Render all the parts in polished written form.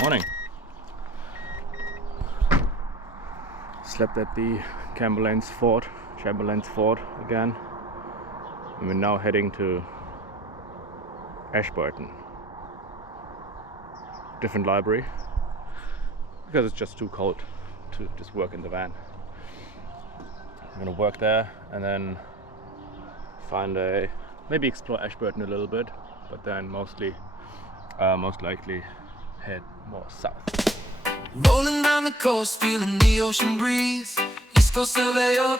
Morning. Slept at the Chamberlain's Fort again, and we're now heading to Ashburton. Different library because it's just too cold to just work in the van. I'm gonna work there and then maybe explore Ashburton a little bit, but then most likely head more south. Rolling down the coast, feeling the ocean breeze. East coast of HERO,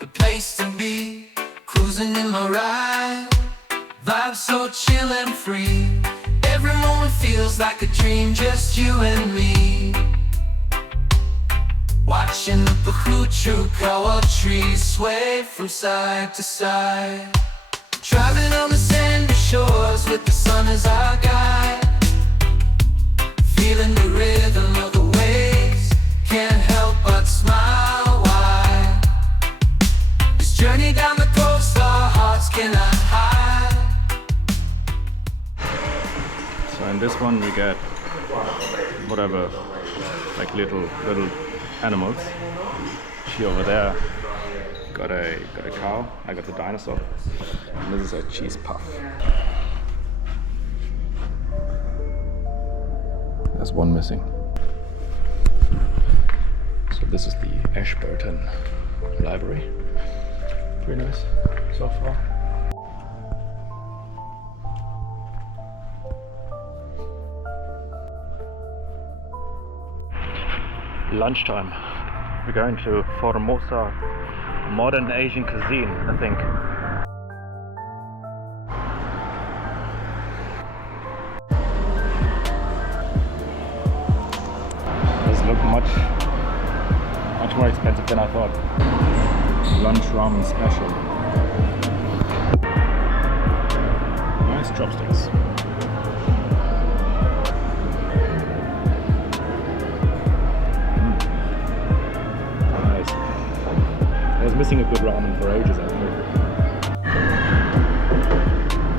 the place to be. Cruising in my ride, vibes so chill and free. Every moment feels like a dream, just you and me. Watching the Timaru trees sway from side to side. Driving on the sandy shores with the sun as our guide. Feeling the rhythm of the waves, can't help but smile wide. This journey down the coast, our hearts cannot hide. So in this one we get whatever, like little animals. She over there got a cow. I got the dinosaur. And this is a cheese puff. There's one missing. So this is the Ashburton Library. Pretty nice so far. Lunchtime. We're going to Formosa Modern Asian Cuisine, I think. Doesn't look much more expensive than I thought. Lunch ramen special. Nice chopsticks. I was missing a good ramen for ages, I think.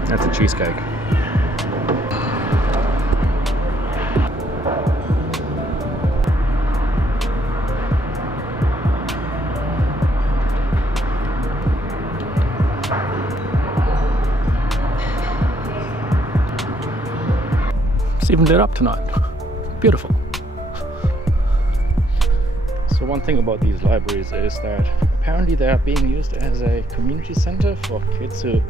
That's a cheesecake. It's even lit up tonight. Beautiful. So one thing about these libraries is that apparently they are being used as a community center for kids who,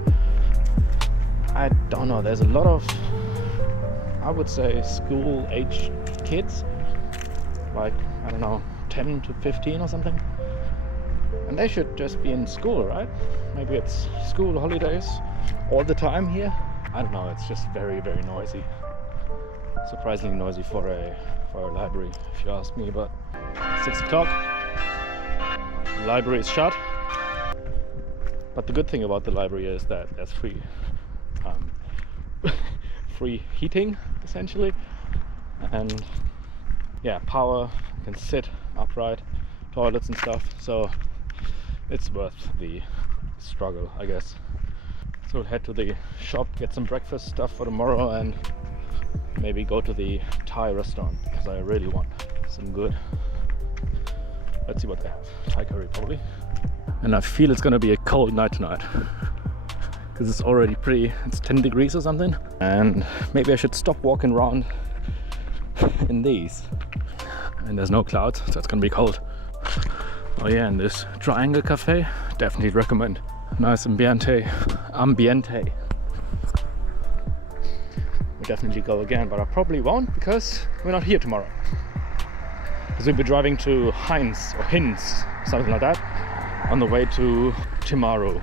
I don't know, there's a lot of, I would say, school age kids, like, I don't know, 10 to 15 or something. And they should just be in school, right? Maybe it's school holidays all the time here. I don't know, it's just very, very noisy. Surprisingly noisy for a library, if you ask me, but 6 o'clock, the library is shut. But the good thing about the library is that there's free heating, essentially, and yeah, power. You can sit upright, toilets and stuff, so it's worth the struggle, I guess. So we'll head to the shop, get some breakfast stuff for tomorrow, and maybe go to the Thai restaurant because I really want some good. Let's see what they have. Thai curry probably. And I feel it's gonna be a cold night tonight because it's already it's 10 degrees or something. And maybe I should stop walking around in these. And there's no clouds, so it's gonna be cold. Oh yeah, and this Triangle Cafe, definitely recommend. Nice ambiente. We'll definitely go again, but I probably won't because we're not here tomorrow. Because we'll be driving to Hinds, something like that, on the way to Timaru.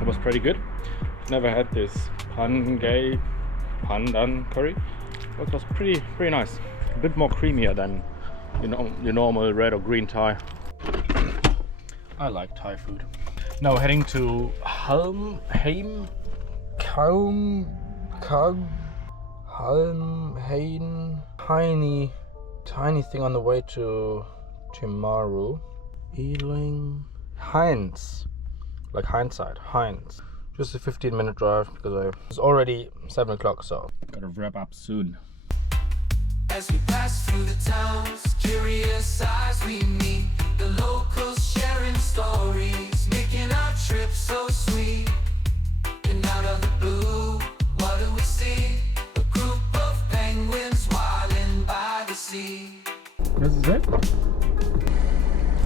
It was pretty good. Never had this pandan curry. It was pretty nice. A bit more creamier than your normal red or green Thai. I like Thai food. Now heading to tiny thing on the way to Timaru. Ealing Heinz, like hindsight, Heinz. Just a 15-minute drive because it's already 7 o'clock, so gotta wrap up soon. As we pass through the towns, curious eyes we meet, the locals sharing stories, making our trip so sweet. And out of the blue, what do we see? A group of penguins wilding by the sea. This is it.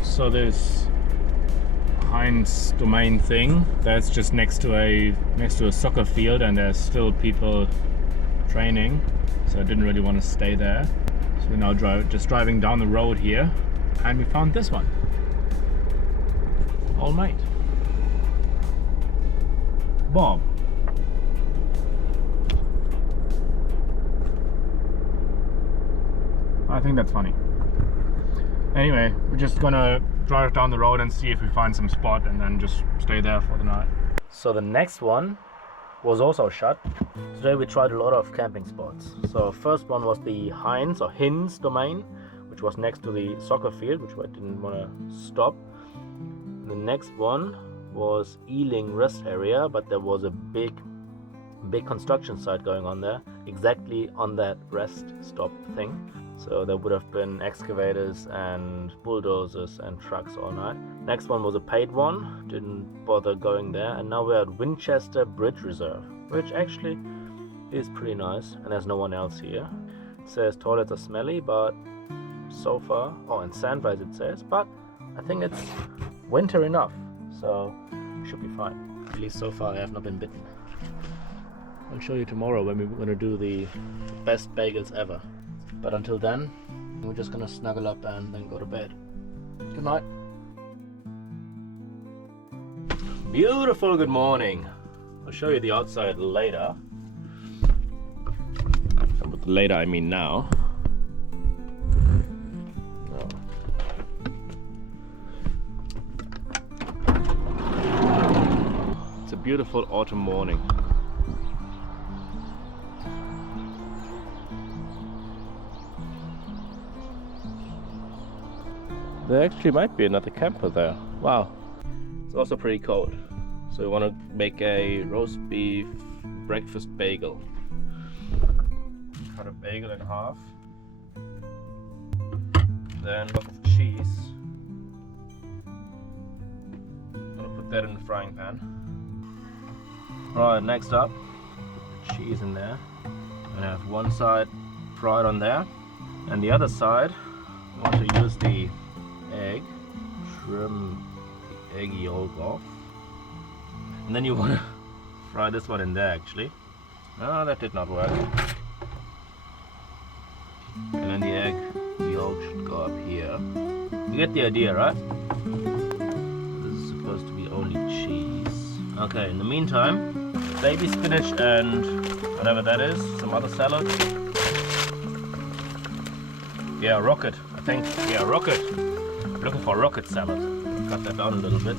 So there's Heinz domain thing. That's just next to a soccer field, and there's still people training. So I didn't really want to stay there. So we're now just driving down the road here, and we found this one. All mate. Bob. I think that's funny. Anyway, we're just gonna drive down the road and see if we find some spot and then just stay there for the night. So the next one was also shut. Today we tried a lot of camping spots. So first one was the Heinz or Hinz domain, which was next to the soccer field, which I didn't want to stop. The next one was Ealing Rest Area, but there was a big construction site going on there, exactly on that rest stop thing. So there would have been excavators and bulldozers and trucks all night. Next one was a paid one, didn't bother going there. And now we're at Winchester Bridge Reserve, which actually is pretty nice, and there's no one else here. It says toilets are smelly, but so far, and sandbars it says, but I think it's winter enough, so it should be fine. At least so far I have not been bitten. I'll show you tomorrow when we're gonna do the best bagels ever. But until then, we're just gonna snuggle up and then go to bed. Good night. Beautiful good morning. I'll show you the outside later. And with later I mean now. It's a beautiful autumn morning. There actually might be another camper there. Wow. It's also pretty cold. So we want to make a roast beef breakfast bagel. Cut a bagel in half. Then a block of cheese. I'm gonna put that in the frying pan. Alright, next up, cheese in there. I'm gonna have one side fried on there, and the other side I want to use the egg, trim the egg yolk off, and then you want to fry this one in there actually. Ah, that did not work. And then the egg yolk should go up here. You get the idea, right? This is supposed to be only cheese. Okay, in the meantime, baby spinach and whatever that is, some other salad. Yeah, rocket, I think. Yeah, rocket. Looking for rocket salad. Cut that down a little bit.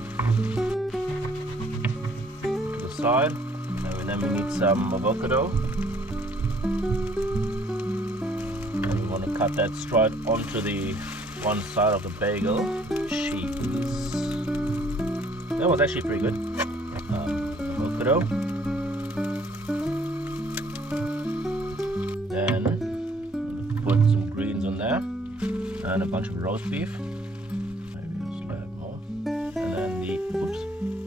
To the side. And then we need some avocado. And we want to cut that straight onto the one side of the bagel. Cheese. That was actually pretty good. Avocado. Then put some greens on there. And a bunch of roast beef.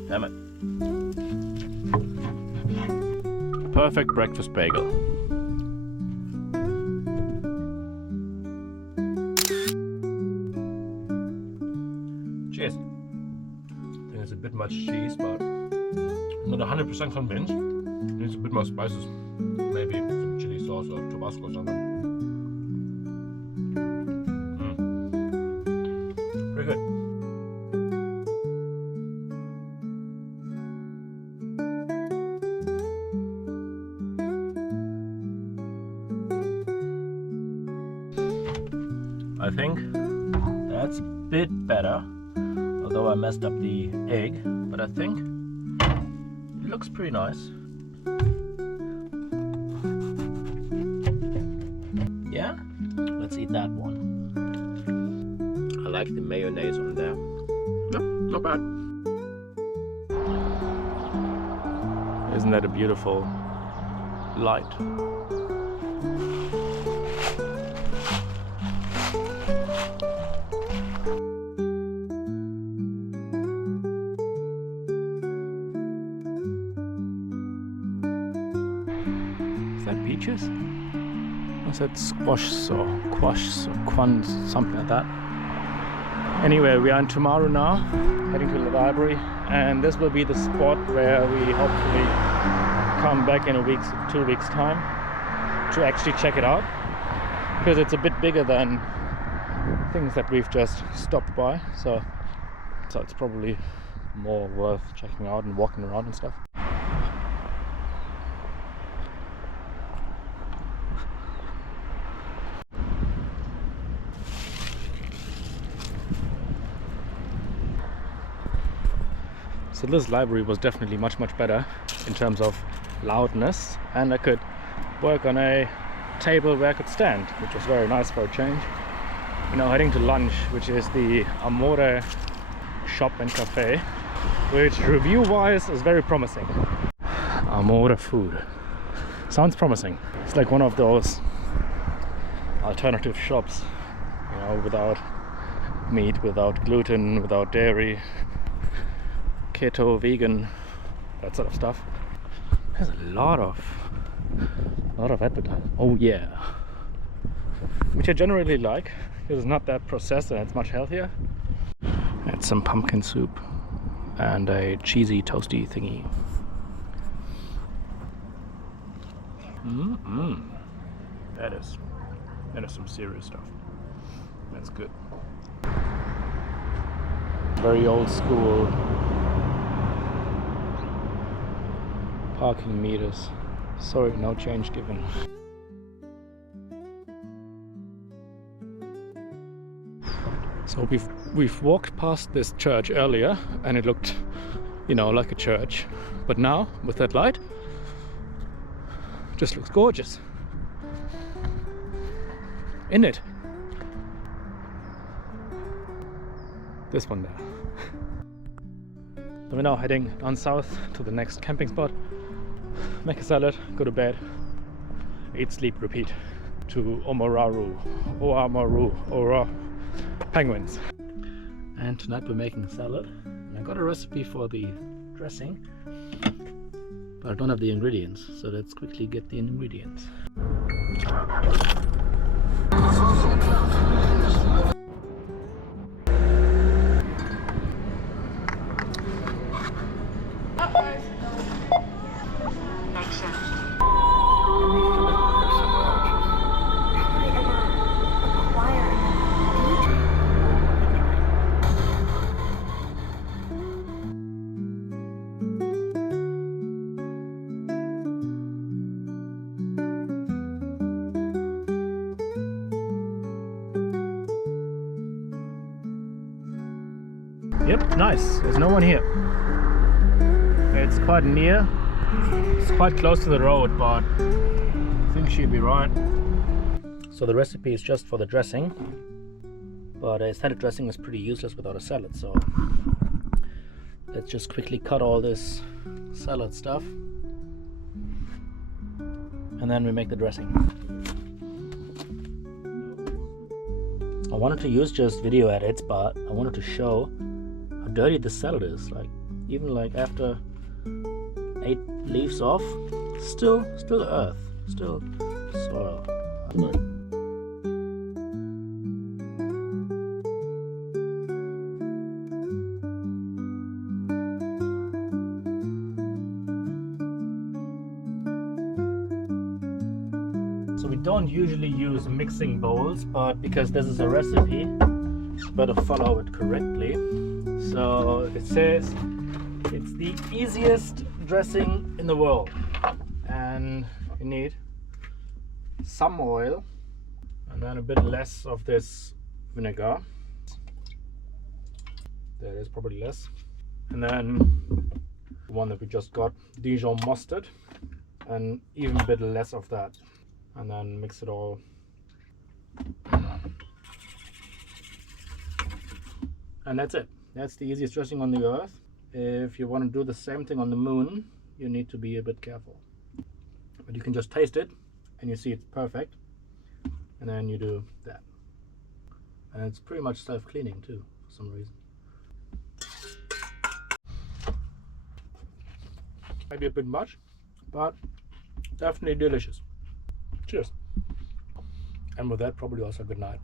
Damn it. Perfect breakfast bagel. Cheers. I think it's a bit much cheese, but I'm not 100% convinced. It needs a bit more spices. Maybe some chili sauce or Tabasco or something. Pretty good. I think that's a bit better, although I messed up the egg, but I think it looks pretty nice. Yeah, let's eat that one. I like the mayonnaise on there. Not bad. Isn't that a beautiful light? Is that peaches? Or is that squash or quash or quans, something like that? Anyway, we are in Timaru now, heading to the library, and this will be the spot where we hopefully come back in 2 weeks time to actually check it out, because it's a bit bigger than things that we've just stopped by, so it's probably more worth checking out and walking around and stuff. So this library was definitely much better in terms of loudness, and I could work on a table where I could stand, which was very nice for a change. We're now heading to lunch, which is the Amore shop and cafe, which review wise is very promising. Amore food sounds promising. It's like one of those alternative shops, you know, without meat, without gluten, without dairy, keto, vegan, that sort of stuff. There's a lot of advertising. Oh yeah, which I generally like because it's not that processed and it's much healthier. And some pumpkin soup and a cheesy toasty thingy. That is some serious stuff. That's good. Very old school parking meters. Sorry, no change given. So we've walked past this church earlier and it looked, you know, like a church, but now with that light, it just looks gorgeous. Isn't it? This one there. So we're now heading on south to the next camping spot. Make a salad, go to bed, eat, sleep, repeat to Oamaru, penguins. And tonight we're making a salad. And I got a recipe for the dressing, but I don't have the ingredients, so let's quickly get the ingredients. Yep, nice. There's no one here. It's quite near. It's quite close to the road, but I think she'll be right. So the recipe is just for the dressing, but a salad dressing is pretty useless without a salad, so let's just quickly cut all this salad stuff and then we make the dressing. I wanted to use just video edits, but I wanted to show how dirty the salad is. Like, even like after 8 leaves off, still earth, still soil. So we don't usually use mixing bowls, but because this is a recipe, it's better follow it correctly. So it says it's the easiest dressing in the world, and you need some oil and then a bit less of this vinegar. There is probably less, and then the one that we just got, Dijon mustard, and even a bit less of that, and then mix it all. And that's it. That's the easiest dressing on the earth. If you want to do the same thing on the moon, you need to be a bit careful. But you can just taste it and you see it's perfect, and then you do that. And it's pretty much self-cleaning too, for some reason. Maybe a bit much, but definitely delicious. Cheers. And with that, probably also good night.